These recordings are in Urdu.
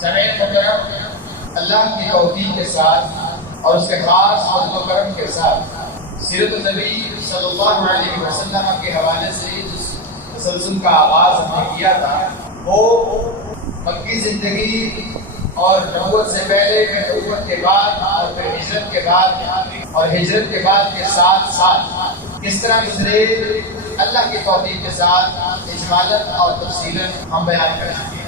سمیع محترم، اللہ کی توفیق کے ساتھ اور اس کے خاص فضل و کرم کے ساتھ سیرت النبی صلی اللہ علیہ وسلم کے حوالے سے جس تسلسل کا آغاز ہم نے کیا تھا وہ مکی زندگی اور نبوت سے پہلے نبوت کے بعد اور پھر ہجرت کے بعد اور ہجرت کے بعد کے ساتھ ساتھ کس طرح گزرے اللہ کی توفیق کے ساتھ اجمالاً اور تفصیلاً ہم بیان کر چکے ہیں۔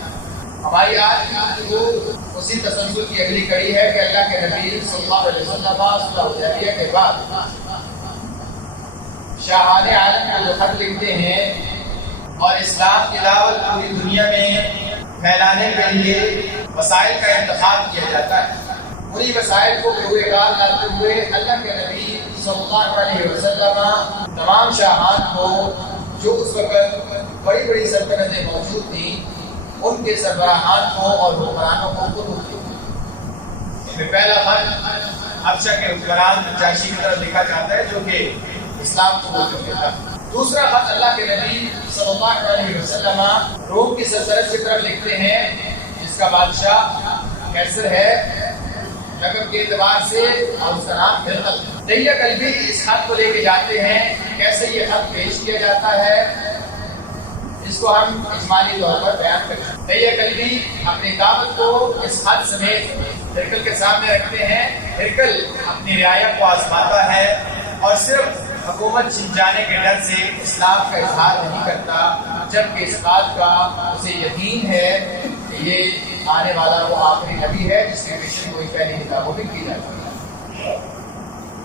ہماری آج کی گفتگو اسی تسلسل کی اگلی کڑی ہے کہ اللہ کے نبی صلی اللہ علیہ وسلم صلح حدیبیہ کے بعد شاہان عالم کو جو خط لکھتے ہیں اور اسلام کی دعوت پوری دنیا میں پھیلانے کے لیے وسائل کا انتخاب کیا جاتا ہے، پوری وسائل کو بروئے کار لاتے ہوئے اللہ کے نبی صلی اللہ علیہ وسلم تمام شاہان کو جو اس وقت بڑی بڑی سلطنتیں موجود تھیں ان کے سربراہان کو اور حکمرانوں کو خطوط لکھتے ہیں۔ پہلا خط حبشہ کے حکمران نجاشی کی طرف لکھا جاتا ہے جو کہ اسلام قبول کرتا تھا۔ دوسرا خط اللہ کے نبی صلی اللہ علیہ وسلم روم کی سلطنت کی طرف لکھتے ہیں جس کا بادشاہ قیصر ہے لقب کے اعتبار سے اور اس کا نام ہرقل ہے۔ دہیہ کلبی اس خط کو لے کے جاتے ہیں، کیسے یہ خط پیش کیا جاتا ہے اس کو ہم اجمالی طور پر بیان کرتے ہیں۔ دہیہ کلبی اپنی دعوت کو اس خط سمیت ہرقل کے سامنے رکھتے ہیں۔ ہرقل اپنی رعایا کو آزماتا ہے اور صرف حکومت چھن جانے کے ڈر سے اسلام کا اظہار نہیں کرتا، جبکہ اس بات کا اسے یقین ہے کہ یہ آنے والا وہ آخری نبی ہے جس کے پیشن کوئی پہلی کتابوں میں کی جاتی ہے۔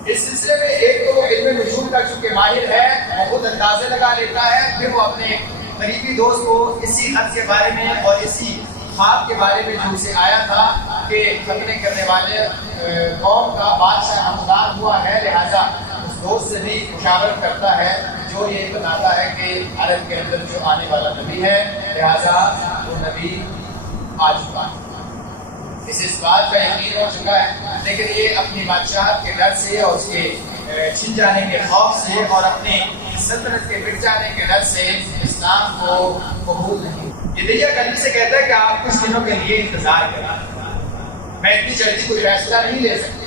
اس سلسلے میں ایک تو علم نجوم کا چونکہ ماہر ہے وہ خود اندازے لگا لیتا ہے، پھر وہ اپنے قریبی دوست کو اسی خط کے بارے میں اور اسی خواب کے بارے میں جو اسے آیا تھا کہ حملے کرنے والے قوم کا بادشاہ نامزد ہوا ہے، لہٰذا اس دوست سے بھی مشاورت کرتا ہے جو یہ بتاتا ہے کہ عرب کے اندر جو آنے والا نبی ہے لہٰذا وہ نبی آ چکا ہے۔ اس بات کا یقین ہو چکا ہے، لیکن یہ اپنی بادشاہت کے ڈر سے اور اس کے چھن جانے کے خوف سے اور اپنے سلطنت کے مٹ جانے کے ڈر سے اسلام کو قبول نہیں۔ یہ دہیہ کلبی سے کہتا ہے کہ آپ کچھ دنوں کے لیے انتظار کریں، میں اتنی جلدی کوئی فیصلہ نہیں لے سکتا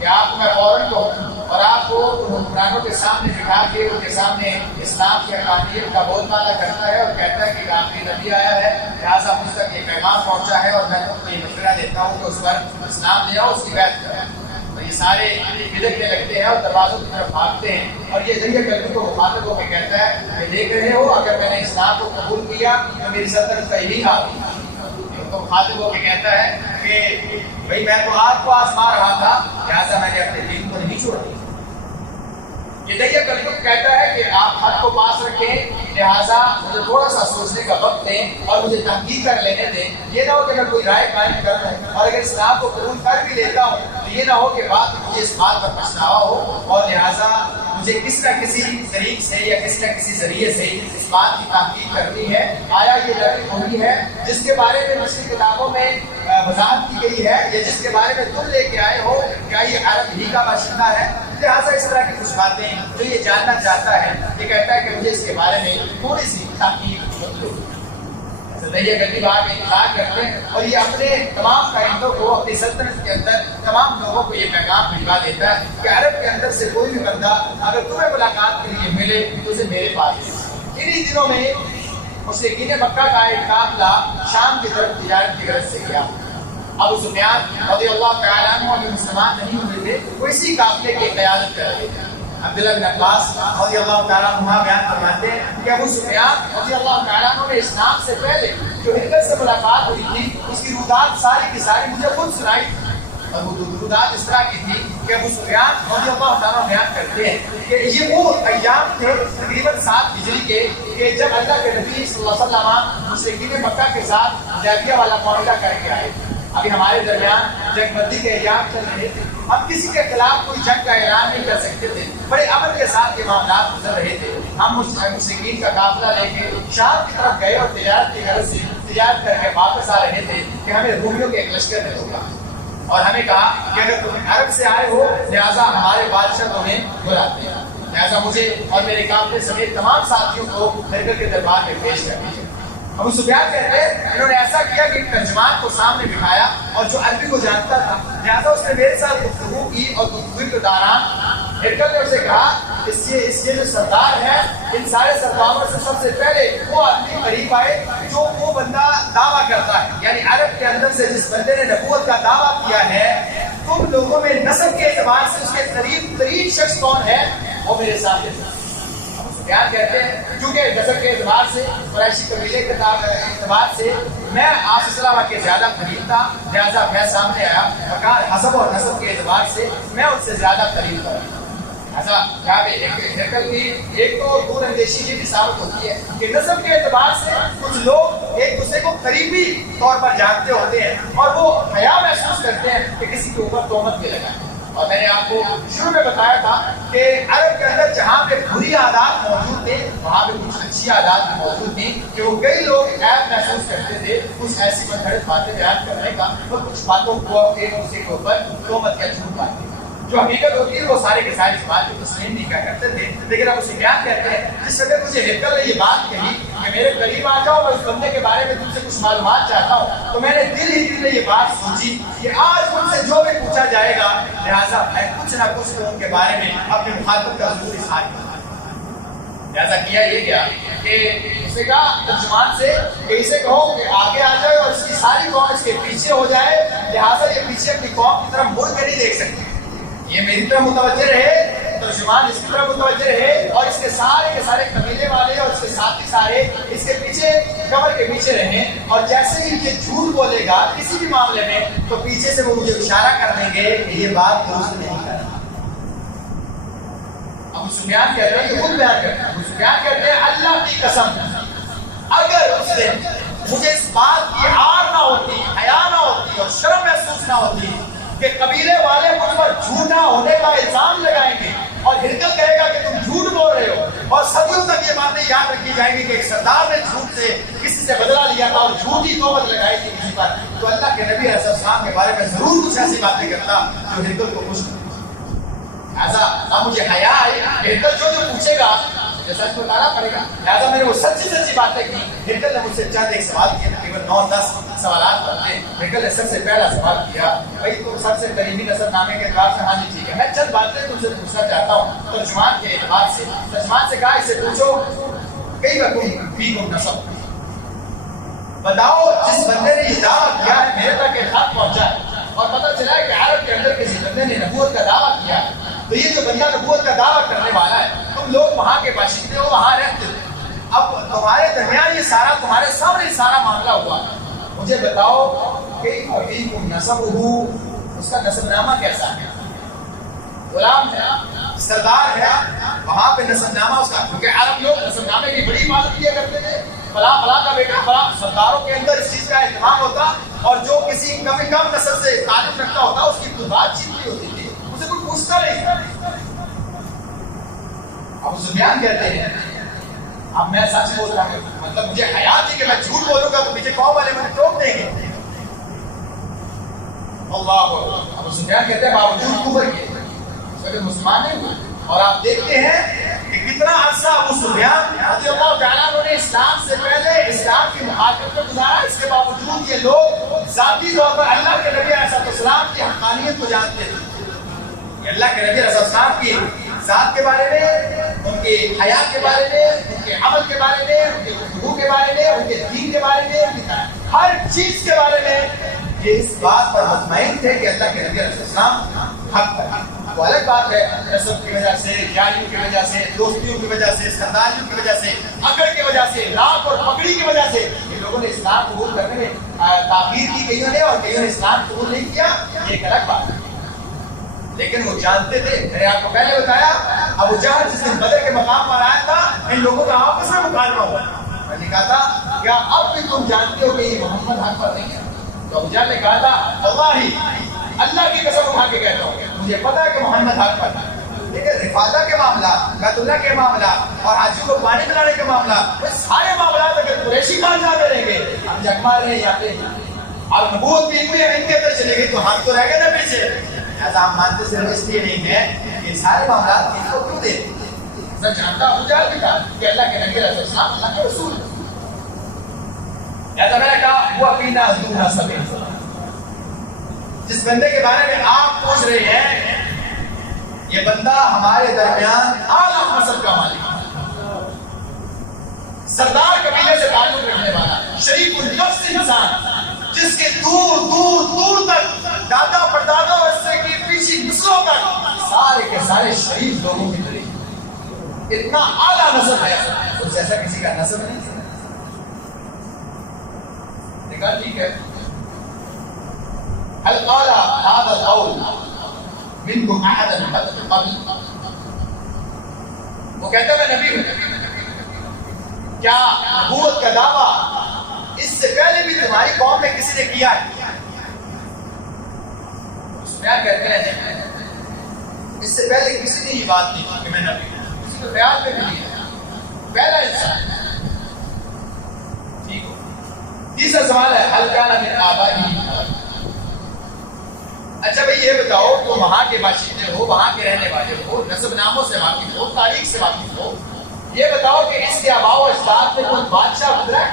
کہ آپ میں فوراً کو اور آپ کو حکمرانوں کے سامنے بٹھا کے ان کے سامنے اسلام کی حقانیت کا بول بالا کرتا ہے اور کہتا ہے کہ آخری نبی آیا ہے لہٰذا مجھ تک یہ پیغام پہنچا ہے اور میں تم کو یہ مشورہ دیتا ہوں کہ اس پر اسلام لے آؤ، اس کی بیعت کرو۔ اور یہ سارے بدکنے لگتے ہیں اور دروازوں کی طرف بھاگتے ہیں اور یہ دہیہ کلبی کو مخاطب ہو کے کہتا ہے کہ دیکھ رہے ہو اگر میں نے اسلام کو قبول کیا تو میری سلطنت کا یہی حال ہے۔ تو مخاطب ہو کے کہتا ہے کہ بھائی میں تو آپ کو آزما رہا تھا لہٰذا میں نے اپنے دین کو نہیں چھوڑا۔ یہ دہیہ کلبی کہتا ہے کہ آپ خط کو پاس رکھیں لہٰذا مجھے تھوڑا سا سوچنے کا وقت دیں اور مجھے تحقیق کر لینے دیں، یہ نہ ہو کہ میں کوئی رائے قائم کر رہا ہوں اور اگر اسلام کو قبول کر بھی لیتا ہوں تو یہ نہ ہو کہ بعد میں مجھے اس بات پر پچھتاوا ہو اور لہٰذا مجھے کس نہ کسی طریق سے یا کسی نہ کسی ذریعے سے اس بات کی تحقیق کرنی ہے آیا یہ لڑکی وہی ہے جس کے بارے میں مشرقی کتابوں میں وضاحت کی گئی ہے یا جس کے بارے میں تم لے کے آئے ہو، کیا یہ عرب ہی کا باشندہ ہے؟ لہٰذا اس طرح کی کچھ باتیں جو یہ جاننا چاہتا ہے، یہ کہتا ہے کہ مجھے اس کے بارے میں تھوڑی سی تحقیق مطلوب ہے۔ دہیہ کلبی بعد میں انتظار کرتے ہیں اور یہ اپنے تمام قائدوں کو اپنی سلطنت کے اندر تمام لوگوں کو یہ پیغام بھجوا دیتا ہے کہ عرب کے اندر سے کوئی بھی بندہ اگر تمہیں ملاقات کے لیے ملے تو اسے میرے پاس دے۔ انہی دنوں میں مشرکین مکہ کا ایک قافلہ شام کی طرف تجارت کی غرض سے گیا۔ ابو سفیان رضی اللہ تعالیٰ عنہ جو مسلمان نہیں ہوئے تھے وہ اسی قافلے کی قیادت کر رہے تھے۔ عبداللہ بن عباس رضی اللہ تعالیٰ عنہ بیان فرماتے ہیں کہ ابو سفیان رضی اللہ تعالیٰ عنہ نے اسلام سے پہلے جو ہرقل سے ملاقات ہوئی تھی اس کی رودات ساری کی ساری مجھے خود سنائی اور وہ رودات اس طرح کی تھی کہ ابو سفیان رضی اللہ تعالیٰ بیان کرتے ہیں کہ یہ وہ ایام تھے تقریباً 7 ہجری کے کہ جب اللہ کے نبی صلی اللہ علیہ وسلم مشرکین مکہ کے ساتھ حدیبیہ والا معاہدہ کر کے آئے۔ ابھی ہمارے درمیان جنگ بندی کے ایام چل رہے تھے، ہم کسی کے خلاف کوئی جنگ کا اعلان نہیں کر سکتے تھے، بڑے امن کے ساتھ یہ معاملات گزر رہے تھے۔ ہم مشرکین کا قافلہ لے کے شام کی طرف گئے اور تجارت کی غرض سے تجارت کر کے واپس آ رہے تھے کہ ہمیں رومیوں کے ایک لشکر نے روکا اور ہمیں کہا کہ اگر تم عرب سے آئے ہو لہٰذا ہمارے بادشاہ تمہیں بلاتے ہیں، لہٰذا مجھے اور میرے قافلے سمیت تمام ساتھیوں کو ہرقل کے دربار میں پیش کر دیجیے۔ ابو سفیان کہتے ہیں انہوں نے ایسا کیا کہ ترجمان کو سامنے بٹھایا اور جو عربی کو جانتا تھا لہٰذا اس نے میرے ساتھ گفتگو کی اور گفتگو کے دوران ہرقل نے اسے کہا اس کے جو سردار ہے ان سارے سرداروں سے سب سے پہلے وہ آدمی قریب آئے جو وہ بندہ دعویٰ کرتا ہے، یعنی عرب کے اندر سے جس بندے نے نبوت کا دعویٰ کیا ہے تم لوگوں میں نسب کے اعتبار سے اس کے قریب ترین شخص کون ہے وہ میرے سامنے بیان کہتے ہیں کیونکہ نسب کے اعتبار سے قریشی قبیلے کے اعتبار سے میں آپ صلی اللہ علیہ وسلم کے زیادہ قریب تھا لہٰذا میں سامنے آیا مکان حسب اور نسب کے اعتبار سے میں اس سے زیادہ قریب تھا۔ ایسا یہاں پہ ہرقل کی ایک تو دور اندیشی یہ بھی ثابت ہوتی ہے کہ نسب کے اعتبار سے کچھ لوگ ایک دوسرے کو قریبی طور پر جانتے ہوتے ہیں اور وہ حیا محسوس کرتے ہیں کہ کسی کے اوپر تہمت بھی لگائے۔ اور میں نے آپ کو شروع میں بتایا تھا کہ عرب کے اندر جہاں پہ بری عادات موجود تھے وہاں پہ کچھ اچھی عادات بھی موجود تھیں کہ وہ کئی لوگ عیب محسوس کرتے تھے کچھ ایسی منفرد باتیں بیان کرنے کا اور کچھ باتوں کو ایک دوسرے کے اوپر تہمت یا جھوٹ باندھنے کا۔ جو حقیقت ہوتی ہے وہ سارے کے سارے اس بات کو تسلیم نہیں کیا کرتے تھے، لیکن اب اسے بیان کہتے ہیں جس وقت مجھے ہرقل نے یہ بات کہی کہ میرے قریب آ جاؤ میں اس بندے کے بارے میں تم سے کچھ معلومات چاہتا ہوں، تو میں نے دل ہی دل میں یہ بات سوچی کہ آج مجھ سے جو بھی پوچھا جائے گا لہٰذا میں کچھ نہ کچھ ان کے بارے میں اپنی مخالفت کا ضرور اظہار کروں۔ لہٰذا کیا یہ گیا کہ اسے کہا ترجمان سے کہ اسے کہو کہ آگے آ جائے اور اس کی ساری قوم اس کے پیچھے ہو جائے، لہٰذا یہ پیچھے اپنی قوم کی طرف مڑ کے نہیں دیکھ سکتی، یہ میری طرف متوجہ رہے، ترجمان اس کی طرف متوجہ رہے اور اس کے سارے قبیلے والے اور اس کے ساتھی سارے اس کے پیچھے کمر کے پیچھے رہیں، اور جیسے ہی یہ جھوٹ بولے گا کسی بھی معاملے میں تو پیچھے سے وہ مجھے اشارہ کر دیں گے کہ یہ بات درست نہیں کر رہا۔ ابو سفیان کہتے ہیں، یہ خود بیان کرتے ہیں، ابو سفیان کہتے ہیں اللہ کی قسم اگر اس دن مجھے اس بات کی عار نہ ہوتی، حیا نہ ہوتی اور شرم محسوس نہ ہوتی کہ قبیلے والے مجھ پر جھوٹا ہونے کا الزام لگائیں گے اور ہرقل کہے گا کہ تم جھوٹ بول رہے ہو اور صدیوں تک یہ باتیں یاد رکھی جائیں گی کہ ایک سردار نے جھوٹ سے کسی سے بدلہ لیا تھا اور جھوٹی تہمت لگائی تھی کسی پر، تو اللہ کے نبی علیہ السلام کے بارے میں ضرور کچھ ایسی باتیں کرتا جو ہرقل کو خوش کرے۔ ایسا اب مجھے حیا آئی، ہرقل جو پوچھے گا مجھے سچ بتانا پڑے گا، لہٰذا میں نے وہ سچی باتیں کی۔ ہرقل نے مجھ سے چند ایک سوال کیے، تقریباً 9-10 سوالات کرتے۔ ہرقل نے سب سے پہلا سوال کیا بھائی تم سب سے قریبی نسب نامے کے اعتبار سے ہاں جی ٹھیک ہے، میں چند باتیں تم سے پوچھنا چاہتا ہوں ترجمان کے اعتبار سے۔ ترجمان سے کہا اسے پوچھو کئی وقت فیکم نسب، بتاؤ جس بندے نے یہ دعویٰ کیا ہے میرے تک ایک خط پہنچا ہے اور پتہ چلا ہے کہ عرب کے اندر کسی بندے نے نبوت کا دعویٰ کیا ہے، تو یہ جو بندہ نبوت کا دعویٰ کرنے والا ہے تم لوگ وہاں کے باشندے ہو، وہاں رہتے ہو، اب تمہارے درمیان یہ سارا تمہارے سامنے سارا معاملہ ہوا، مجھے بتاؤ کہ نسب ہو اس کا نسب نامہ کیسا ہے؟ غلام ہے، سردار ہے، وہاں پہ نسب نامہ اس کا، کیونکہ عرب لوگ نسب نامے کی بڑی حفاظت کیا کرتے تھے، فلاں فلاں کا بیٹا فلاں، سرداروں کے اندر اس چیز کا اہتمام ہوتا اور جو کسی کم نسل سے تعلق رکھتا ہوتا اس کی کوئی بات چیت نہیں ہوتی تھی، اسے کوئی پوچھتا نہیں تھا۔ ابو سفیان کہتے ہیں اب میں سچ بول رہا ہوں، مطلب مجھے حیا تھی کہ میں جھوٹ بولوں گا تو مجھے قوم والے مجھے ٹوک دیں گے۔ اللہ ابو سفیان کہتے ہیں باوجود کفر کے اس وقت مسلمان نہیں ہوئے، اور آپ دیکھتے ہیں کہ کتنا عرصہ ابو سفیان رضی اللہ تعالیٰ عنہ نے اسلام سے پہلے اسلام کی مخالفت میں گزارا، اس کے باوجود یہ لوگ ذاتی طور پر اللہ کے نبی علیہ السلام کی حقانیت کو جانتے تھے، کہ اللہ کے نبی علیہ السلام کی ذات کے بارے میں، ان کے حیات کے بارے میں، ان کے عمل کے بارے میں، ان کے گفتگو کے بارے میں، ان کے دین کے بارے میں، ہر چیز کے بارے میں یہ اس بات پر مطمئن تھے کہ اللہ کے نبی علیہ السلام حق پر۔ وہ الگ بات ہے نسب کی وجہ سے، یاریوں کی وجہ سے، دوستیوں کی وجہ سے، سرداریوں کی وجہ سے، اکڑ کی وجہ سے، لاکھ اور پکڑی کی وجہ سے یہ لوگوں نے اسلام قبول کرنے میں تاخیر کی کئیوں نے، اور کئیوں نے اسلام قبول نہیں کیا، یہ ایک الگ بات ہے، لیکن وہ جانتے تھے۔ میں نے آپ کو پہلے بتایا ابو جہل جس دن بدر کے مقام پر آیا تھا ان لوگوں کا آپس میں مکالمہ ہوا، میں نے کہا تھا کیا اب بھی تم جانتے ہو کہ یہ محمد حق پر نہیں ہے؟ تو ابو جہل نے کہا تھا اللہ کی قسم اٹھا کے کہتا ہوں مجھے پتا ہے کہ محمد حق پر ہے، لیکن رفاظہ کے معاملہ، بیت اللہ کے معاملہ اور حاجیوں کو پانی پلانے کے معاملہ، وہ سارے معاملات اگر قریشی خاندان میں رہیں گے ہم جگما رہے یہاں پہ، اور نبوت بھی ان کے اندر چلے گی تو ہم تو رہ گئے نا پیچھے، لہٰذا ہم مانتے صرف اس لیے نہیں ہے کہ سارے معاملات ان کو کیوں دے، میں جانتا ابو جہل بھی تھا کہ اللہ کے نبی علیہ السلام اللہ کے رسول ہے۔ یا تو میں نے کہا وہ پینا دونہ سبھی. جس بندے کے بارے میں آپ پوچھ رہے ہیں یہ بندہ ہمارے درمیان اعلیٰ نسب کا مالک ہے، سردار قبیلے سے تعلق رکھنے والا، شریف النفس انسان جس کے دور دور دور تک دادا پردادا اور اس سے کی پیچھے نسلوں تک سارے کے سارے شریف لوگوں کی طرح اتنا اعلیٰ نسب ہے، اس جیسا کسی کا نسب نہیں. دیکھا ٹھیک ہے. هل قال هذا القول منكم احد من قبل؟ وہ کہتا ہے میں نبی ہوں. کیا نبوت کا دعویٰ اس سے پہلے بھی تمہاری قوم میں کسی نے کیا ہے؟ کیا کہتے ہیں اس سے پہلے کسی نے یہ بات نہیں کی کہ میں نبی ہوں، کسی کو خیال میں بھی نہیں ہے. پہلا انسان. ٹھیک ہو. تیسرا سوال ہے هل كان من آبائهم؟ اچھا بھئی یہ بتاؤ تو وہاں کے باشندے ہو، وہاں کے رہنے والے ہو، نسب ناموں سے واقف ہو، تاریخ سے واقف ہو، یہ بتاؤ کہ اس کے آباء و اجداد میں کوئی بادشاہ گزرا ہے؟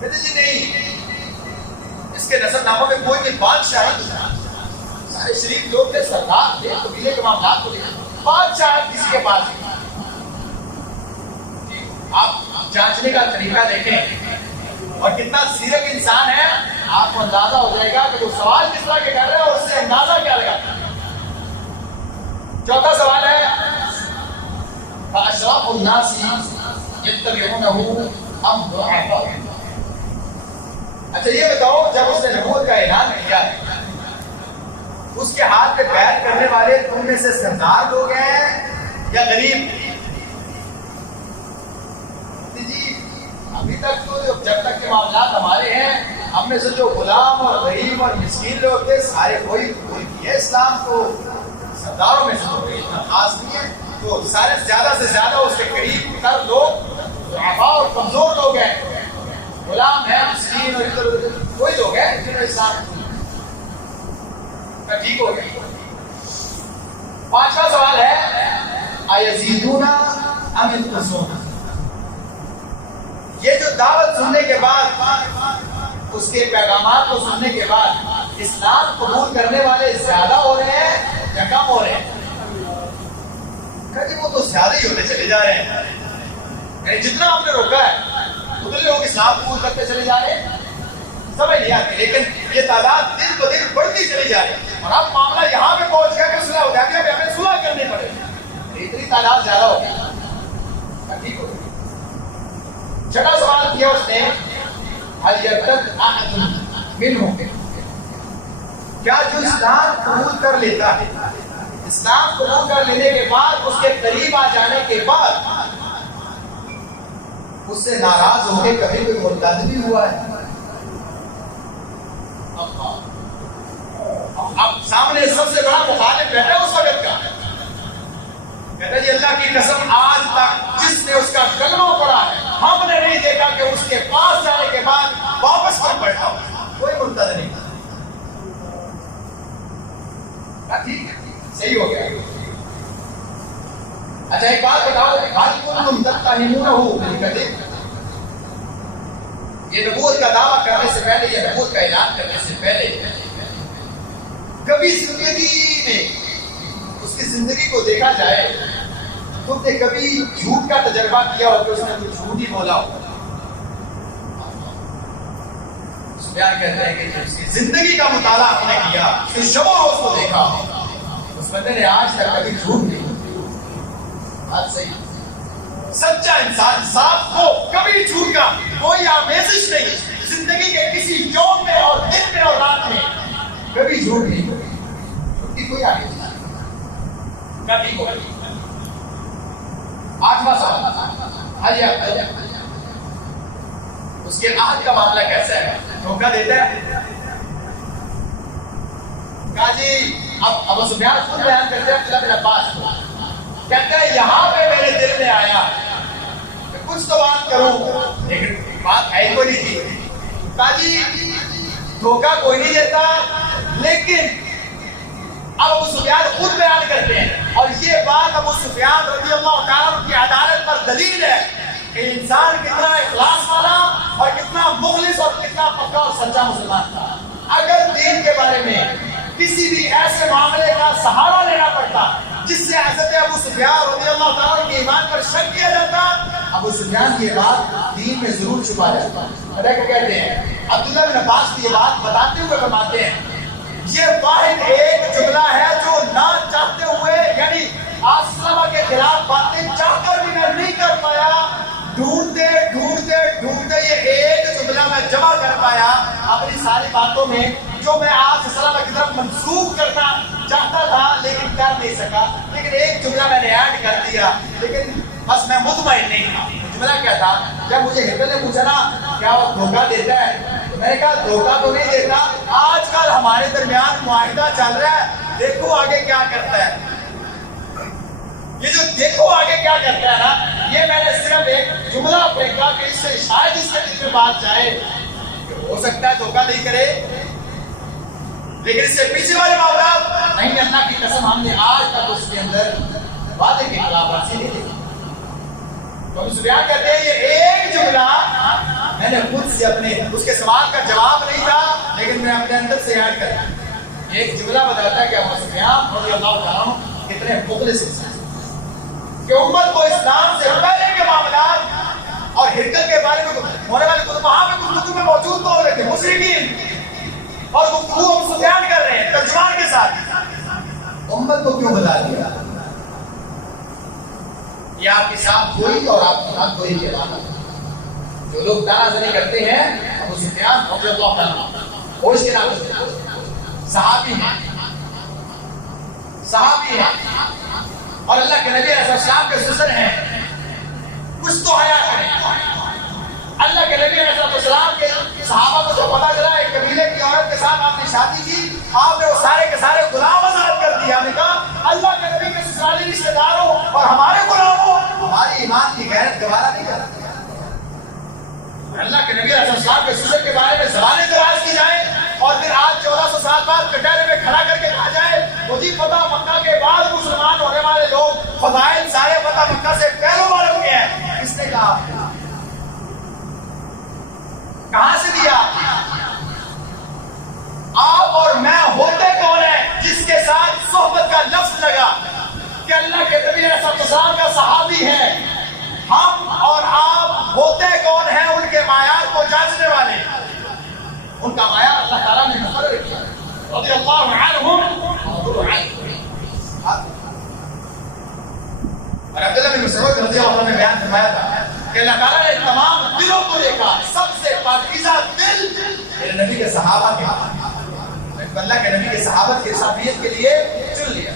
کہتے جی نہیں، اس کے نسب ناموں میں کوئی بھی بادشاہ نہیں گزرا. سارے شریف لوگ تھے، سردار تھے، قبیلے کے معاملات کو لے بادشاہ کسی کے پاس نہیں. آپ جانچنے کا طریقہ دیکھیں اور کتنا سیرک انسان ہے، آپ کو اندازہ ہو جائے گا کہ وہ سوال کس طرح کے کر رہے ہیں اور اس سے اندازہ کیا لگا. چوتھا سوال ہے فَأَشْرَافُ النَّاسِ يَتَّبِعُونَهُ أَمْ ضُعَفَاؤُهُمْ؟ اچھا یہ بتاؤ جب اس نے نبوت کا اعلان کیا اس کے ہاتھ پہ بیعت کرنے والے تم میں سے سردار لوگ ہیں یا غریب؟ جی ابھی تک تو جب تک کے معاملات ہمارے ہیں ہم میں سے جو غلام اور غریب اور مسکین لوگ تھے سارے کوئی کیے اسلام کو، سرداروں میں سے تو کوئی اتنا خاص نہیں ہے. تو سارے زیادہ سے زیادہ اس کے قریب تر لوگ ضعفاء اور کمزور لوگ ہیں، غلام ہیں، مسکین اور ادھر ادھر کوئی لوگ ہیں جنہوں نے اسلام کا. ٹھیک ہو گیا. پانچواں سوال ہے اَيَزِيدُونَ أَمْ يَنْقُصُونَ؟ یہ جو دعوت سننے کے بعد، اس کے پیغامات کو سننے کے بعد اسلام قبول کرنے والے زیادہ ہو رہے ہیں یا کم ہو رہے ہیں؟ کہ وہ تو زیادہ ہی ہوتے چلے جا رہے ہیں. یعنی جتنا ہم نے روکا ہے اتنے لوگ اسلام قبول کرتے چلے جا رہے ہیں. سمجھ نہیں آتی، لیکن یہ تعداد دن ب دن بڑھتی چلی جا رہی ہے. اور اب معاملہ یہاں پہ پہنچ گیا کہ صلح حدیبیہ میں ہمیں صلح کرنی پڑے گی، اتنی تعداد زیادہ ہو گئی. ٹھیک ہو گئی. چھٹا سوال کیا اس نے هل يرتد احد منهم؟ کیا جو اسلام قبول کر لیتا ہے، اسلام قبول کر لینے کے بعد اس کے قریب آ جانے کے بعد اس سے ناراض ہو کے کبھی کوئی مرتد بھی ہوا ہے؟ اب سامنے سب سے بڑا مخالف بیٹھا اس وقت کا، کہتا جی اللہ کی قسم آج تک جس نے اس کا کلمہ پڑھا ہے ہم نے نہیں دیکھا کہ اس کے پاس جانے کے بعد واپس پر پڑھتا ہو. کوئی مرتد نہیں. ٹھیک ہے، صحیح ہو گیا. اچھا ایک بات بتاؤ، یہ نبوت کا دعویٰ کرنے سے پہلے، یہ نبوت کا اعلان کرنے سے پہلے کبھی زندگی میں اس کی زندگی کو دیکھا جائے تم نے کبھی جھوٹ کا تجربہ کیا ہو کہ اس نے کچھ جھوٹ ہی بولا ہو؟ بیان کہتے ہیں کہ اس کی زندگی کا مطالعہ ہم نے کیا، اس کے شب و روز کو دیکھا، اس بندے نے آج تک کبھی جھوٹ نہیں. بات صحیح. سچا انسان صاحب کو کبھی جھوٹ کا کوئی آمیزش نہیں، زندگی کے کسی یوم میں اور دن میں اور رات میں کبھی جھوٹ نہیں، جھوٹ کی کوئی آمیزش نہیں کبھی کوئی. آٹھواں سوال اس کے عہد کا معاملہ کیسا ہے؟ دھوکہ دیتا ہے؟ کہا جی اب ابو سفیان خود بیان کرتے ہیں عبداللہ بن عباس کو، کہتے ہیں یہاں پہ میرے دل میں آیا کہ کچھ تو بات کروں، لیکن بات ہے کوئی نہیں تھی. کہا جی دھوکہ کوئی نہیں دیتا، لیکن اب ابو سفیان خود بیان کرتے ہیں اور یہ بات ابو سفیان رضی اللہ تعالیٰ کی عدالت پر دلیل ہے کہ انسان کتنا اخلاص والا اور کتنا مخلص اور کتنا پکا اور سچا مسلمان تھا. اگر دین کے بارے میں کسی بھی ایسے معاملے کا سہارا لینا پڑتا جس سے حضرت ابو سفیان رضی اللہ تعالیٰ کے ایمان پر شک کیا جاتا, ابو سفیان کی یہ بات دین میں ضرور چھپا جاتا. پتہ کیا کہتے ہیں؟ عبداللہ بن عباس کی یہ بات بتاتے ہوئے فرماتے ہیں یہ واحد ایک جملہ ہے جو نہ چاہتے ہوئے, یعنی آسلمہ کے خلاف باتیں چاہ کر بھی میں نہیں کر پایا, ڈھونڈتے ڈھونڈتے ڈھونڈتے یہ ایک جملہ میں جمع کر پایا اپنی ساری باتوں میں جو میں آپ اسلام کی طرف منسوخ کرنا چاہتا تھا لیکن کر نہیں سکا. لیکن ایک جملہ میں نے ایڈ کر دیا, لیکن بس میں مطمئن نہیں تھا. جملہ کیا تھا؟ جب مجھے ہرقل نے پوچھا نا کیا وہ دھوکہ دیتا ہے, میں نے کہا دھوکہ تو نہیں دیتا, آج کل ہمارے درمیان معاہدہ چل رہا ہے, دیکھو آگے کیا کرتا ہے. یہ جو دیکھو آگے کیا کرتا ہے نا, یہ میں نے صرف ایک جملہ پھینکا کہ اس سے شاید اس کے دل میں بات جائے, ہو سکتا ہے دھوکہ نہیں کرے, لیکن اس سے پیچھے والے معاملات نہیں. اللہ کی قسم ہم نے آج تک اس کے اندر وعدے کی خلاف ورزی نہیں دیکھی. تو ابو سفیان کہتے ہیں یہ ایک جملہ میں نے خود سے اپنے اس کے سوال کا جواب نہیں تھا لیکن میں اپنے اندر سے ایڈ کر ایک جملہ بتاتا ہے کہ ابو سفیان رضی اللہ تعالیٰ کتنے مخلص انسان کہ امت کو اسلام سے پہلے کے معاملات اور ہرقل کے بارے میں ہونے والے کچھ وہاں پہ گفتگو میں موجود تو ہو رہے تھے مشرکین, اور گفتگو ابو سفیان کر رہے ہیں ترجمان کے ساتھ. امت کو کیوں بتا دیا؟ یہ آپ کے ساتھ کوئی اور آپ کے ساتھ کوئی کے بعد جو لوگ تنازع کرتے ہیں ابو سفیان رضی اللہ عنہ ہوش کے نام سے صحابی ہیں, صحابی ہیں اور اللہ کے نبی علیہ السلام کے سسر ہیں. کچھ تو حیا کریں. اللہ کے نبی علیہ السلام کے صحابہ کو جو پتا چلا ایک قبیلے کی عورت کے ساتھ آپ نے شادی کی, آپ نے وہ سارے کے سارے غلام آزاد کر دیا. ہم نے کہا اللہ کے نبی کے سسرالی رشتے داروں اور ہمارے غلاموں ہماری ایمان کی غیرت گوارا نہیں کرتی. اللہ کے نبی علیہ السلام کے سسر کے بارے میں زبانیں دراز کی جائیں اور پھر آج 1400 سال بعد کٹہرے میں کھڑا کر کے کہا جائے مجھے پتہ مکہ کے بعد مسلمان ہونے والے لوگ فضائل سارے پتہ مکہ سے پہلو معلوم کیا ہے. کس نے کہا؟ کہاں سے دیا؟ آپ اور میں ہوتے کون ہیں جس کے ساتھ صحبت کا لفظ لگا کہ اللہ کے نبی علیہ السلام کا صحابی ہے. ہم اور آپ ہوتے کون ہیں ان کے معیار کو جانچنے والے. ان کا معیار اللہ تعالیٰ نے مقرر کیا رضی اللہ عنہم. اور عبداللہ بن مسعود رضی اللہ عنہ نے بیان فرمایا تھا کہ اللہ تعالیٰ نے تمام دلوں کو دیکھا, سب سے پاکیزہ دل میرے نبی کے صحابہ کے ہاتھ, اللہ کے نبی کے صحابت کی صحابیت کے لیے چن لیا.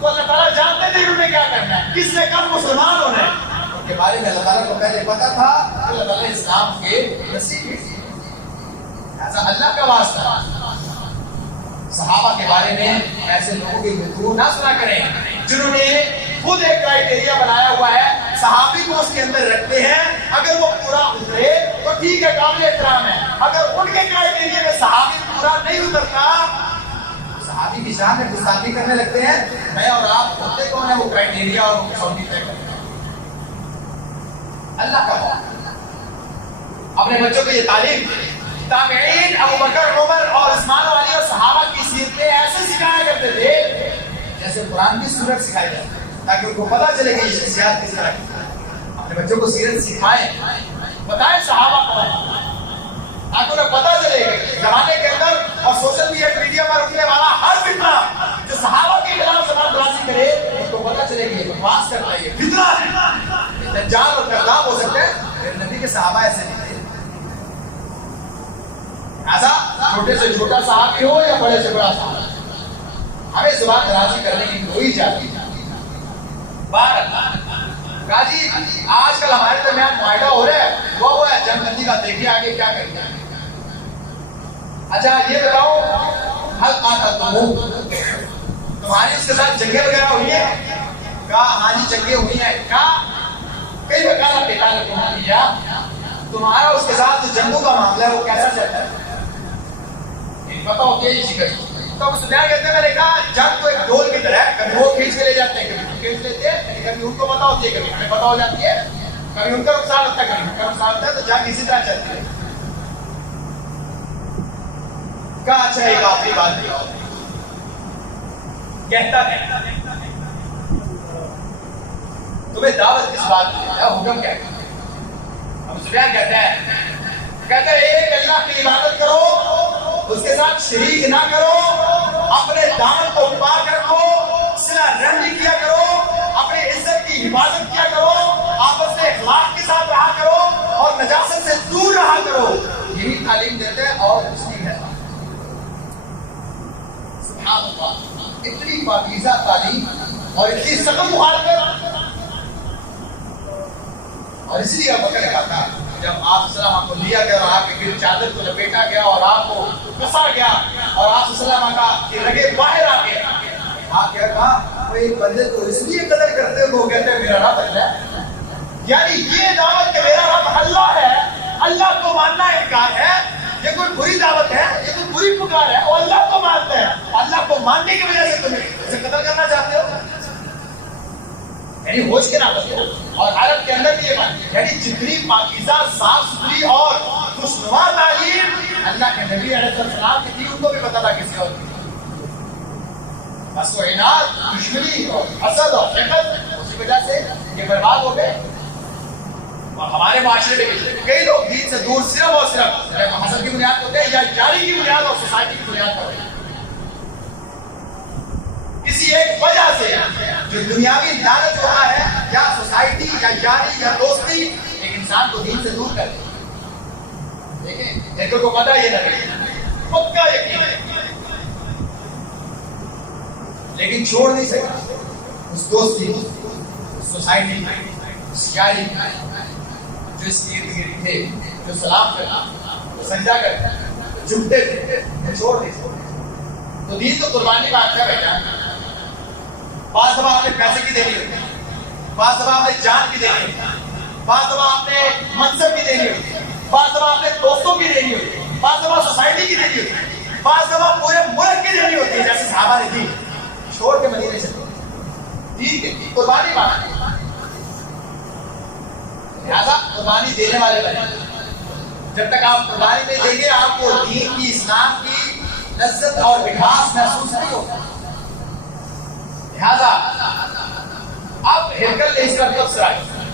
تو اللہ تعالیٰ جانتے تھے انہوں نے کیا کرنا ہے, کس نے کب مسلمان ہونا ہے. ان کے بارے میں اللہ تعالیٰ کو پہلے پتا تھا کہ اللہ تعالیٰ اسلام کے نصیب ہے. ایسا اللہ کا واسطہ صحابہ کے بارے میں ایسے لوگوں کی گفتگو نہ سنا کریں جنہوں نے خود ایک کرائٹیریا بنایا ہوا ہے, صحابی کو اس کے اندر رکھتے ہیں, اگر وہ پورا اترے تو ٹھیک ہے قابل احترام ہے, اگر ان کے کرائٹیریا میں صحابی پورا نہیں اترتا صحابی کی شان میں گستاخی کرنے لگتے ہیں. میں اور آپ ہوتے کون ہیں وہ کرائٹیریا اور مساوی طے کرتے ہیں. اللہ کا اپنے بچوں کو یہ تعلیم تابعین ابو بکر عمر اور عثمان و علی اور صحابہ کی سیرتیں ایسے سکھایا کرتے تھے جیسے قرآن کی سورت سکھائی جاتی ہے تاکہ ان کو پتا چلے کہ یہ شخصیات کس طرح کی. اپنے بچوں کو سیرت سکھائیں, بتائیں صحابہ کو تاکہ انہیں پتا چلے زمانے کے اندر اور سوشل میڈیا پر اٹھنے والا ہر فتنہ جو صحابہ کے خلاف زبان درازی کرے اس کو پتا چلے کہ یہ بکواس کرتا ہے, یہ فتنہ ہے, دجال اور کذاب ہو سکتے ہیں. نبی کے صحابہ ایسے نہیں تھے. ایسا چھوٹے سے چھوٹا صحابی ہو یا بڑے سے بڑا صحابی ہمیں زبان درازی کرنے کی کوئی اجازت نہیں. جی آج کل ہمارے درمیان معاہدہ ہو رہا ہے, وہ ہے جنگ بندی کا, دیکھیے آگے کیا کریں گے. اچھا یہ بتاؤ حل تمہاری اس کے ساتھ جنگیں وغیرہ ہوئی ہیں؟ کہا ہاں جی جنگیں ہوئی ہیں. کہا کئی وکالہ پیٹا لیا تمہارا اس کے ساتھ جو جنگوں کا معاملہ ہے وہ کیسا چلتا ہے پتا ہوتی ہے یہ ذکر. تو اب سفیان کہتے ہیں میں نے کہا جنگ تو ایک ڈول کی طرح ہے, کبھی وہ کھینچ کے لے جاتے ہیں کبھی کھینچ لیتے ہیں, کبھی ان کو پتا ہوتی ہے کبھی ہمیں پتا ہو جاتی ہے. کبھی ان کا نقصان ہوتا ہے کبھی ان کا نقصان ہوتا ہے، تو جنگ اسی طرح چلتی ہے. کہا اچھا ایک آخری بات بتاؤ، کہتا ہے تمہیں دعوت کس بات کی ہے، حکم کیا ہے؟ ابو سفیان کہتے ہیں ایک اللہ کی عبادت کرو، اس کے ساتھ شریک نہ کرو، اپنے دامن کو پاک رکھو، صلہ رحمی کیا کرو، اپنی عزت کی حفاظت کیا کرو، آپس میں اخلاق کے ساتھ رہا کرو اور نجاست سے دور رہا کرو. یہی تعلیم دیتے ہیں اور کچھ نہیں ہے. سبحان اللہ، اتنی پاکیزہ تعلیم اور اتنی سخت مخالفت. اور اسی لیے ابو بکر نے کہا تھا جب آپ وسلم کو لیا گیا اور آپ کے گر چادر کو لپیٹا گیا اور آپ کو کسا گیا اور آپ وسلم کا رگے باہر آ گئے، آپ کیا کہا وہ ایک بندے کو اس لیے قدر کرتے ہو کہتے ہیں میرا رب اللہ ہے. یعنی یہ دعوت کہ میرا رب اللہ ہے، اللہ کو ماننا انکار ہے، یہ کوئی بری دعوت ہے، یہ کوئی بری پکار ہے. وہ اللہ کو مانتے ہیں، اللہ کو ماننے کی وجہ سے تمہیں اسے قتل کرنا چاہتے ہو. یعنی ہوش کے نام اور عرب کے اندر بھی یہ بات، یعنی جتنی پاکیزہ صاف ستھری اور خوشنما تعلیم اللہ کے نبی علیہ السلام کی تھی ان کو بھی پتا تھا کسی اور کی. بس وہ عناد، دشمنی اور حسد اور حقد اسی وجہ سے یہ برباد ہو گئے. ہمارے معاشرے میں کئی لوگ دین سے دور صرف اور صرف حسد کی بنیاد ہوتے ہیں یا جاری کی بنیاد اور سوسائٹی کی بنیاد پر ہوتے ہیں. کسی ایک وجہ سے جو دنیاوی لالچ ہوتا ہے یا سوسائٹی یا یاری یا دوستی ایک انسان کو دین سے دور کر دے. دیکھیں ایک کو پتہ یہ نہیں، پکا یقین ہے، لیکن چھوڑ نہیں سکتا اس دوستی، اس سوسائٹی، اس یاری جو اس کی ارد گرد تھے، جو سلام کرتا، جو سجدہ کرتا، جو جھکتے تھے، چھوڑ نہیں سکتا. تو دین تو قربانی کا اچھا بیٹا. بعض دفعہ آپ نے پیسے کی دینی ہوتی ہے، بعض دفعہ آپ نے جان کی دینی ہوتی ہے، بعض دفعہ آپ نے منصب کی دینی ہوتی ہے، بعض دفعہ آپ نے دوستوں کی دینی ہوتی ہے، بعض دفعہ سوسائٹی کی دینی ہوتی ہے، بعض دفعہ پورے ملک کی دینی ہوتی ہے. جیسے صحابہ نے دی، چھوڑ کے مدینے سے دین کی قربانی مانگی. لہٰذا قربانی دینے والے بنے. جب تک آپ قربانی نہیں دیں گے آپ کو دین کی، اسلام کی لذت اور مٹھاس محسوس نہیں ہوگا. لہذا اب ہرکل نے اس کا تبصرہ کیا،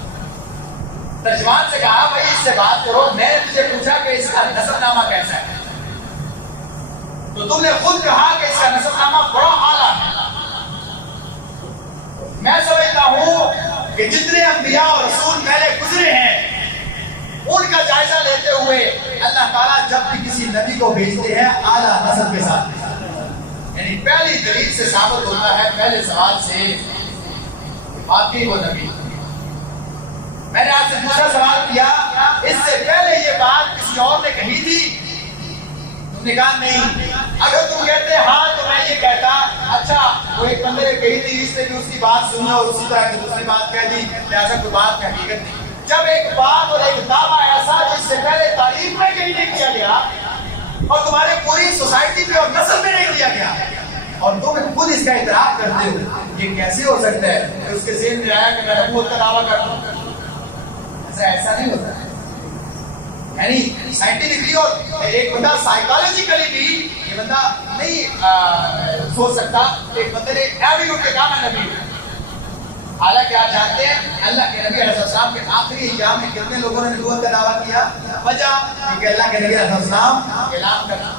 ترجمان سے کہا بھائی اس سے بات کرو. میں نے تجھے پوچھا کہ اس کا نسب نامہ کیسا ہے، تو تم نے خود کہا کہ اس کا نسب نامہ بڑا اعلیٰ ہے. میں سمجھتا ہوں کہ جتنے انبیاء اور رسول پہلے گزرے ہیں ان کا جائزہ لیتے ہوئے اللہ تعالیٰ جب بھی کسی نبی کو بھیجتے ہیں اعلیٰ نسب کے ساتھ. یعنی پہلی دلیل سے ثابت ہوتا ہے پہلے سوال سے واقعی وہ نبی. میں نے آپ سے دوسرا سوال کیا اس سے پہلے یہ بات کسی اور نے کہی تھی؟ تم نے کہا نہیں. اگر تم کہتے ہاں تو میں یہ کہتا اچھا وہ ایک بندے نے کہی تھی اس نے بھی اس کی بات سنی اور اسی طرح کی دوسری بات کہہ دی، لہٰذا کوئی بات کی حقیقت نہیں. جب ایک بات اور ایک دعویٰ ایسا جس سے پہلے تاریخ میں کہیں نہیں کیا گیا اور تمہارے پوری سوسائٹی میں اور نسل میں نہیں کیا گیا اور تم خود اس کا اعتراف کرتے ہو، یہ کیسے ہو سکتا ہے کہ اس کے ذہن میں آیا کہ میں نبوت کا دعویٰ کرتا ہوں؟ ایسا نہیں ہوتا ہے. یعنی سائنٹیفکلی اور ایک بندہ سائیکالوجیکلی بھی یہ بندہ نہیں سوچ سکتا ایک بندے نے ایوری اٹھ کے کہا میں نبی ہوں. حالانکہ آپ جانتے ہیں اللہ کے نبی علیہ السلام کے آخری ایام میں کتنے لوگوں نے نبوت کا دعویٰ کیا؟ وجہ کہ اللہ کے نبی علیہ السلام اعلان کرنا.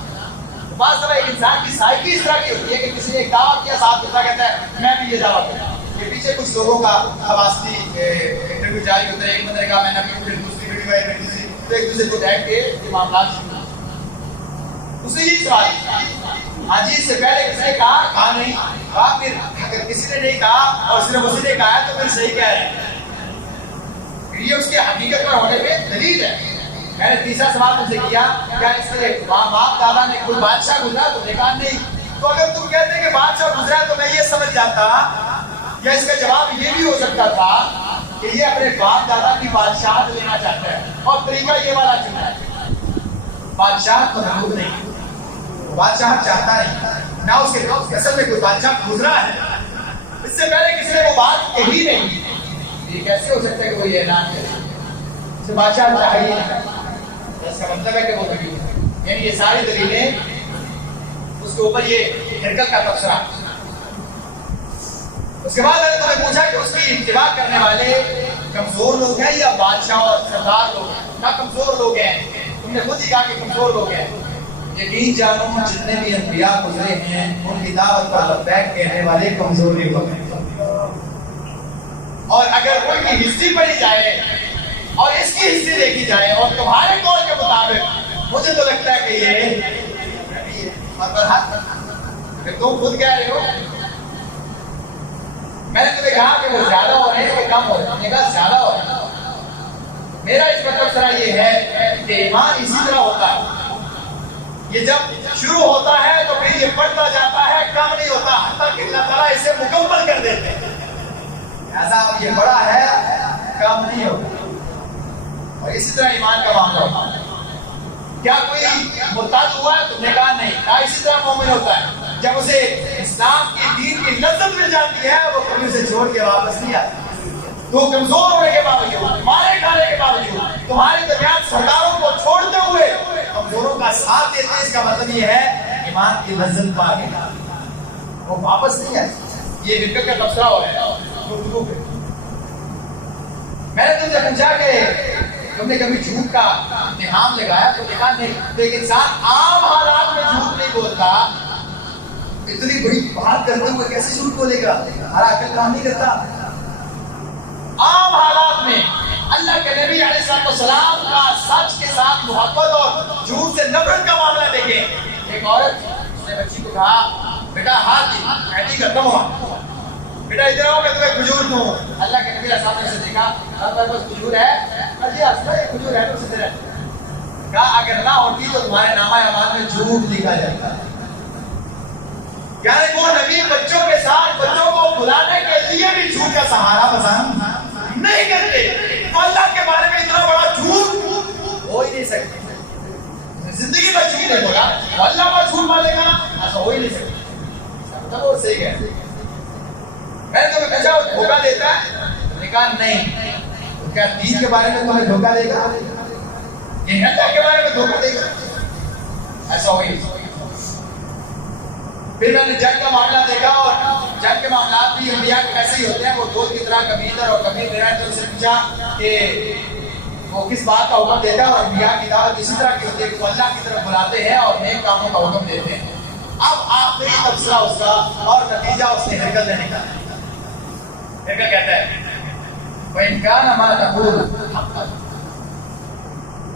بعض دفعہ ایک انسان کی سائیکی اس طرح کی ہوتی ہے کہ کسی نے ایک دعویٰ کیا، صاحب دوسرا کہتا ہے میں بھی یہ دعویٰ کروں. یہ پیچھے کچھ لوگوں کا خواصی انٹرویو جاری ہوتا ہے. ایک بندے نے کہا میں نبی ہوں، پھر دوسری ویڈیو آئی، پھر تیسری، تو ایک دوسرے کو دیکھ کے یہ معاملات شروع ہوئے. اس نے یہی سوال ہاں جی اس سے پہلے کسی نے کہا نہیں. پھر اگر کسی نے نہیں کہا اور صرف اسی نے کہا تو پھر صحیح کہہ رہے ہیں. یہ اس کی حقیقت پر ہونے پہ دلیل ہے. میں نے تیسرا سوال تم سے کیا کیا اس سے باپ دادا نے کوئی بادشاہ گزرا؟ تو نے کہا نہیں. تو اگر تم کہتے کہ بادشاہ گزرا تو میں یہ سمجھ جاتا یا اس کا جواب یہ بھی ہو سکتا تھا کہ یہ اپنے باپ دادا کی بادشاہت لینا چاہتا ہے اور طریقہ یہ والا چنا ہے. بادشاہت تو محبوب نہیں، بادشاہت چاہتا نہیں، نہ اس کے اصل میں کوئی بادشاہ گزرا ہے. اس سے پہلے کسی نے وہ بات کہی نہیں. یہ کیسے ہو سکتا ہے کہ وہ یہ اعلان کرے؟ اسے بادشاہ چاہیے اس کا مطلب ہے کہ وہ نبی ہے. یعنی یہ ساری دلیلیں اس کے اوپر یہ ہرکل کا تبصرہ. اس کے بعد اگر تمہیں پوچھا کہ اس کی اتباع کرنے والے کمزور لوگ ہیں یا بادشاہ اور سردار لوگ ہیں, کیا کمزور لوگ ہیں؟ تم نے خود ہی کہا کہ کمزور لوگ ہیں. یقین جانو جتنے بھی انبیاء گزرے ہیں ان کی دعوت پر لبیک کہنے والے کمزور نہیں ہوتے. اور اگر کوئی کی ہسٹری پڑھی جائے اور اس کی ہسٹری دیکھی جائے اور تمہارے قول کے مطابق مجھے تو لگتا ہے کہ یہ تم خود کہہ رہے ہو. میں نے تمہیں کہا کہ وہ زیادہ ہو رہے ہیں کہ کم ہو رہے ہیں؟ میں نے کہا زیادہ ہو رہے ہیں. میرا اس کا تبصرہ یہ ہے کہ ایمان اسی طرح ہوتا ہے. یہ جب شروع ہوتا ہے تو پھر یہ بڑھتا جاتا ہے, کم نہیں ہوتا حتیٰ کہ اللہ تعالیٰ اسے مکمل کر دیتے ہیں. ایسا اب یہ بڑا ہے, کم نہیں ہوتا. اور اسی طرح ایمان کا معاملہ ہوتا ہے. کیا کوئی مرتد ہوا ہے؟ تم نے کہا نہیں. کہا اسی طرح مومن ہوتا ہے. جب اسے اسلام کی دین کی لذت مل جاتی ہے وہ کبھی اسے چھوڑ کے واپس نہیں آتا. تو کمزور ہونے کے باوجود, مارے کھانے کے باوجود, تمہارے درمیان سرداروں کو چھوڑتے ہوئے کمزوروں کا ساتھ دیتے ہیں, اس کا مطلب یہ ہے ایمان کی لذت پا کے وہ واپس نہیں آئے. یہ رکت کا تبصرہ ہو رہا ہے گفتگو پہ. میں نے تم سے پوچھا کہ تم نے کبھی جھوٹ کا اتہام لگایا؟ تو کہا نہیں. تو ایک انسان عام حالات میں جھوٹ نہیں بولتا, اتنی بڑی بات کرتے ہوئے کیسے جھوٹ بولے گا؟ ہمارا عقل کام نہیں کرتا. عام حالات میں اللہ کے نبی علیہ السلام کا سچ کے ساتھ محبت اور جھوٹ سے نفرت کا معاملہ دیکھیں. ایک عورت نے بچی کو کہا بیٹا ہاتھ دی, اینٹی ختم ہوا, بیٹا ادھر آؤ میں تمہیں کھجور دوں. اللہ کے نبی علیہ السلام نے اسے دیکھا, ہمارے پاس کھجور ہے؟ جی اصل یہ کھجور ہے. تو اسے کہا اگر نہ ہوتی تو تمہارے نامہ اعمال میں جھوٹ لکھا جاتا. یعنی وہ نبی بچوں کے ساتھ بچوں کو بلانے کے لیے بھی جھوٹ کا سہارا پسند نہیں کرتے. تو اللہ کے بارے میں اتنا بڑا جھوٹ ہو ہی نہیں سکتے. زندگی میں جھوٹ نہیں بولا, اللہ پر جھوٹ مارے گا, ایسا ہو ہی نہیں سکتا. وہ صحیح ہے. میں نے تمہیں پوچھا وہ دھوکہ دیتا ہے؟ نے کہا نہیں. کیا دین کے بارے میں تمہیں دھوکہ دے گا؟ یہ اللہ کے بارے میں دھوکہ دے گا؟ ایسا ہو ہی نہیں. پھر میں نے جنگ کا معاملہ دیکھا اور جنگ کے معاملات بھی انبیاء کے ایسے ہی ہوتے ہیں. وہ دو کی طرح کبھی ادھر اور کبھی ادھر. تو ان سے پوچھا کہ وہ کس بات کا حکم دیتا ہے, اور انبیاء کی دعوت اسی طرح کی ہوتی ہے کہ وہ اللہ کی طرف بلاتے ہیں اور نیک کاموں کا حکم دیتے ہیں. اب آخری تبصرہ اس کا اور نتیجہ اس نے ہرکل دینے کا. ہرکل کہتا ہے وَإِنْ كَانَ مَا تَقُولُ حَقًّا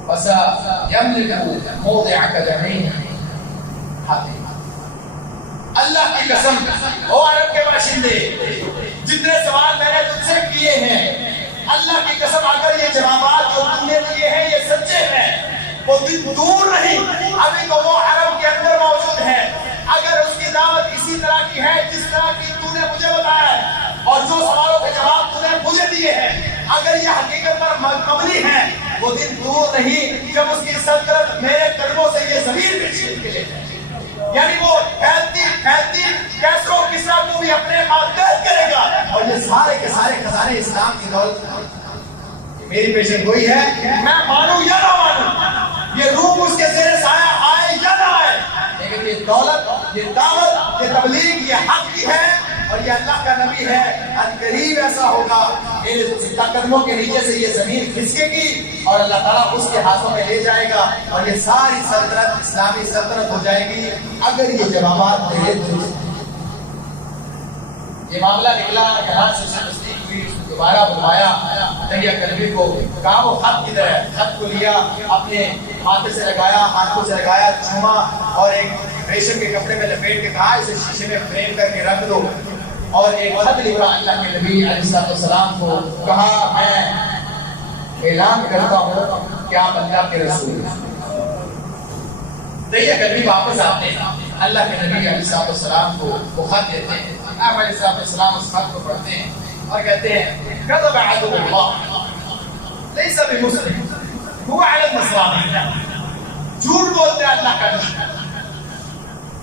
فَسَيَمْلِكُ مَوْضِعَكَ جَمِيعًا حَقًّا. اللہ کی قسم, او عرب کے باشندے, جتنے سوال میں نے تم سے کیے ہیں, اللہ کی قسم اگر یہ جوابات جو تم نے دیے ہیں یہ سچے ہیں, وہ دن دور نہیں, ابھی تو وہ عرب کے اندر موجود ہے. اگر اس کی دعوت اسی طرح کی ہے جس طرح کی تو نے مجھے بتایا ہے, اور جو سوالوں کے جواب تو نے مجھے دیے ہیں, اگر یہ حقیقت پر مبنی ہے, وہ دن دور نہیں جب اس کی سلطنت میرے قدموں سے یہ زمین پہ چھین کے لے جائے. یعنی وہ پھیلتی کیسروں کسرا کو بھی اپنے ماتحت کرے گا, اور یہ سارے کے سارے خزانے اسلام کی دولت میری پیشن گوئی ہے. میں مانوں یا نہ مانوں, یہ روح اس کے زیر سایہ آئے یا نہ آئے, لیکن یہ دولت, یہ دعوت, یہ تبلیغ, یہ حق کی ہے اور یہ اللہ کا نبی ہے. عنقریب ایسا ہوگا میرے قدموں کے نیچے سے یہ زمین کھسکے گی اور اللہ تعالیٰ اس کے ہاتھوں میں لے جائے گا, اور یہ ساری سلطنت اسلامی سلطنت ہو جائے گی اگر یہ جوابات میرے درست. یہ معاملہ نکلا, یہاں سے تصدیق ہوئی, اس کو دوبارہ بلوایا دہیا کلبی کو, کہا وہ خط کدھر ہے. خط کو لیا, اپنے ماتھے سے لگایا, ہاتھوں سے لگایا, چھوما, اور ایک ریشم کے کپڑے میں لپیٹ کے کہا اسے شیشے میں فریم کر کے رکھ دو, اور ایک خط لکھا اللہ کے نبی علیہ السلام کو, کہا میں اعلان کرتا ہوں کہ آپ اللہ کے رسول ہیں. دہیا کلبی واپس آتے ہیں, اللہ کے نبی علیہ السلام کو وہ خط دیتے ہیں. آپ علیہ السلام اس خط کو پڑھتے ہیں اور کہتے ہیں کذب عدو اللہ لیس بمسلم هو علی المسلمین. جھوٹ بولتے ہیں اللہ کا دشمن,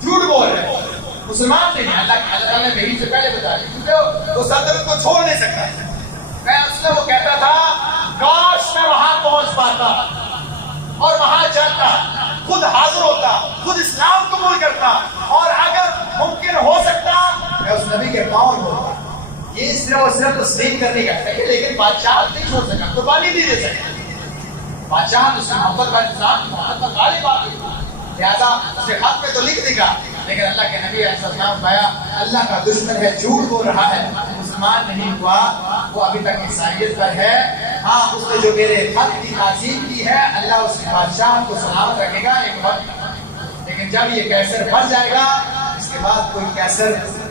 جھوٹ بول رہے ہیں, مسلمان نہیں. اللہ تعالیٰ نے وحی سے پہلے بتا دیا کیونکہ وہ سلطنت کو چھوڑ نہیں سکتا. میں اس میں وہ کہتا تھا کاش میں وہاں پہنچ پاتا اور وہاں جاتا، خود حاضر ہوتا، خود اسلام قبول کرتا، اور اگر ممکن ہو سکتا میں اس نبی کے پاؤں ہوتا۔ یہ صرف اور صرف تسلیم کرنے کا ہے، لیکن بادشاہ نہیں چھوڑ سکا، قربانی نہیں دے سکا۔ بادشاہ تو محبت کا انسان محبت کا غالب آ گئی، لہٰذا اس نے خط میں تو لکھ دیا، لیکن اللہ کے نبی علیہ السلام پایا اللہ کا دشمن ہے، جھوٹ بول رہا ہے، مسلمان نہیں ہوا، وہ ابھی تک عیسائیت پر ہے۔ ہاں اس نے جو میرے خط کی تعظیم کی ہے، اللہ اس بادشاہ کو سلامت رکھے گا ایک وقت، لیکن جب یہ کیسر مر جائے گا اس کے بعد کوئی کیسر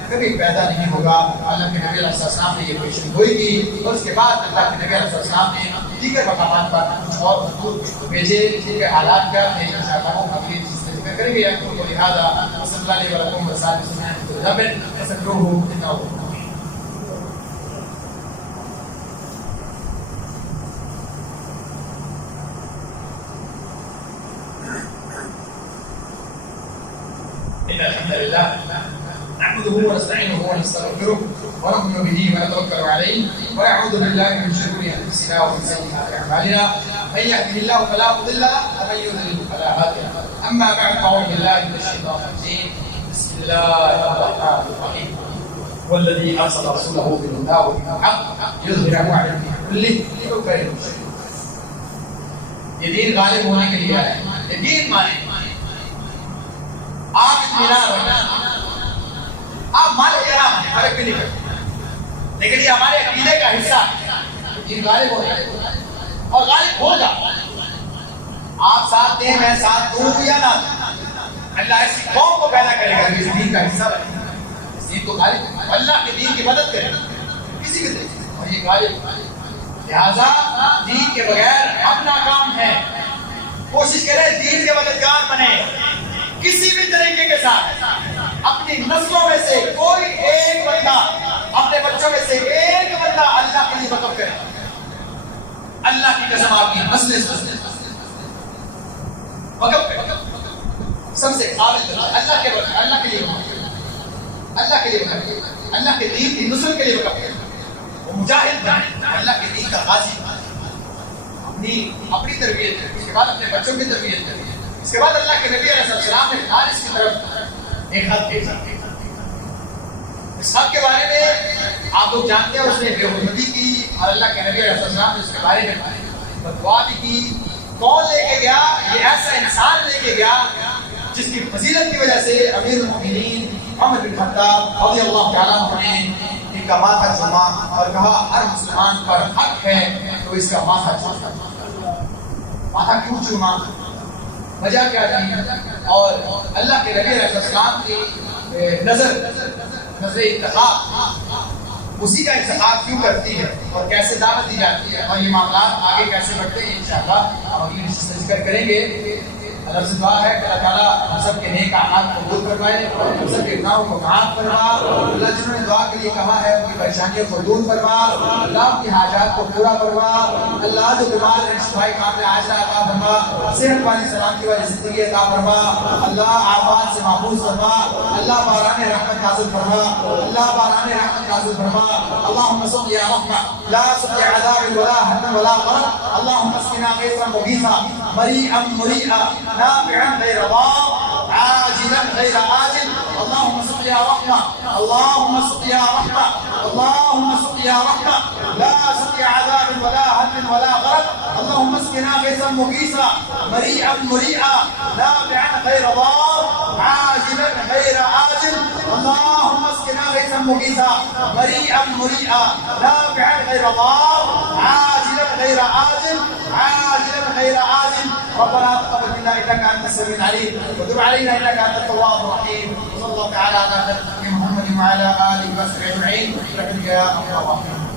کبھی پیدا نہیں ہوگا۔ اللہ کے نبی علیہ السلام نے یہ پیشن گوئی کی، اور اس کے بعد اللہ کے نبی علیہ السلام نے دیگر مقامات پر کچھ اور خطوط بھیجے جن کے حالات کیا تھے، انشاءاللہ ہم اگلی چیز سے ذکر کریں گے۔ لہٰذا صلی اللہ علیہ وسلم إن الحمد لله نحمده ونستعينه ونستغفره ونؤمن به ونتوكل عليه ونعوذ بالله من شرور أنفسنا ومن سيئات أعمالنا من يهده الله فلا مضل له ومن يضلل فلا هادي له أما بعد فأعوذ بالله من الشيطان الرجيم بسم الله الرحمن الرحيم والذي أرسل رسوله بالهدى ودين الحق ليظهره على الدين كله ولو كره المشركون۔ یہ دین غالب ہونے کے لیے ہے، یہ دین مانے آپ اطمینان رکھیں، آپ مالک احرام ہیں، فرق بھی نہیں کرتے، لیکن یہ ہمارے عقیدے کا حصہ ہے، دین غالب ہو جائے اور غالب ہوگا۔ آپ ساتھ دیں میں ساتھ دوں یا نہ دوں، اللہ ایسی قوم کو پیدا کرے گا کہ اس دین کا حصہ بنے، اس دین کو غالب، اللہ کے دین کی مدد کرے کسی بھی طریقے، اور یہ غالب۔ لہذا دین کے بغیر ہم ناکام ہیں، کوشش کریں دین کے مددگار بنے، کسی بھی طریقے کے ساتھ اپنی نسلوں میں سے کوئی ایک بندہ، اپنے بچوں میں سے ایک بندہ اللہ کے لیے وقف کرے، اللہ کی قسم آپ کی نسلیں وقف کرے، سب سے قابل اللہ کے وقف، اللہ کے لیے وقف، اللہ کے لیے وقف، اللہ کے دین کی نسل کے لیے وقف کرے، وہ مجاہد بنے، اللہ کے دین کا غازی، اپنی تربیت کرے، اس کے بعد اپنے بچوں کی تربیت کرے۔ اس کے بعد اللہ کے نبی علیہ السلام نے فارس کی طرف ایک خط بھیجا، اس خط کے بارے میں آپ لوگ جانتے ہیں اس نے بے حرمتی کی، اور اللہ کے نبی علیہ السلام نے اس کے بارے میں فتویٰ بھی کی۔ کون لے کے گیا؟ یہ ایسا انسان لے کے گیا جس کی فضیلت کی وجہ سے امیر المؤمنین عمر بن خطاب رضی اللہ تعالیٰ عنہ نے ان کا ماتھا چوما اور کہا ہر مسلمان پر حق ہے تو اس کا ماتھا چوما۔ ماتھا کیوں چوما؟ وجہ کیا تھی؟ اور اللہ کے نبی علیہ السلام کی نظر انتخاب، اسی کا انتخاب کیوں کرتی ہے اور کیسے دعوت دی جاتی ہے، اور یہ معاملات آگے کیسے بڑھتے ہیں انشاءاللہ ہم اگلی نشست میں ذکر کریں گے۔ اللہ سے دعا ہے کہ اللہ تعالیٰ ہم سب کے نیک اعمال قبول فرمائے، ہم سب کے گناہوں کو معاف فرما، اللہ جنہوں نے دعا کے لیے کہا ہے ان کی پریشانیوں کو دور فرما، اللہ ان کی حاجات کو پورا فرما، اللہ جو بیمار ہیں شفائی کامل عاجلہ عطا فرما، صحت والی سلامتی والی زندگی عطا فرما، اللہ آفات سے محفوظ فرما، اللہ باران رحمت نازل فرما، اللہ باران رحمت نازل فرما، اللهم سقيا رحمة لا سقيا عذاب ولا هم ولا غرق، اللهم اسقنا غيثا مغيثا مريئا مريئا نافعا غير ضار عاجلا غير آجل، اللهم سقيا رحمة، اللهم سقيا رحمة، اللهم سقيا رحمة لا سقيا عذاب ولا هم ولا غرق، اللهم اسقنا غيثا مغيثا مريئا مريئا نافعا غير ضار عاجلا غير آجل، اللهم اسقنا غيثا مغيثا مريئا مريئا نافعا غير ضار عاجلا غير آجل عاجلا غير آجل، ربنا تقبل منا انك انت السميع العليم وتب علينا انك انت التواب الرحيم، وصلى الله تعالى على محمد وعلى اله وصحبه اجمعين برحمتك يا ارحم الراحمين۔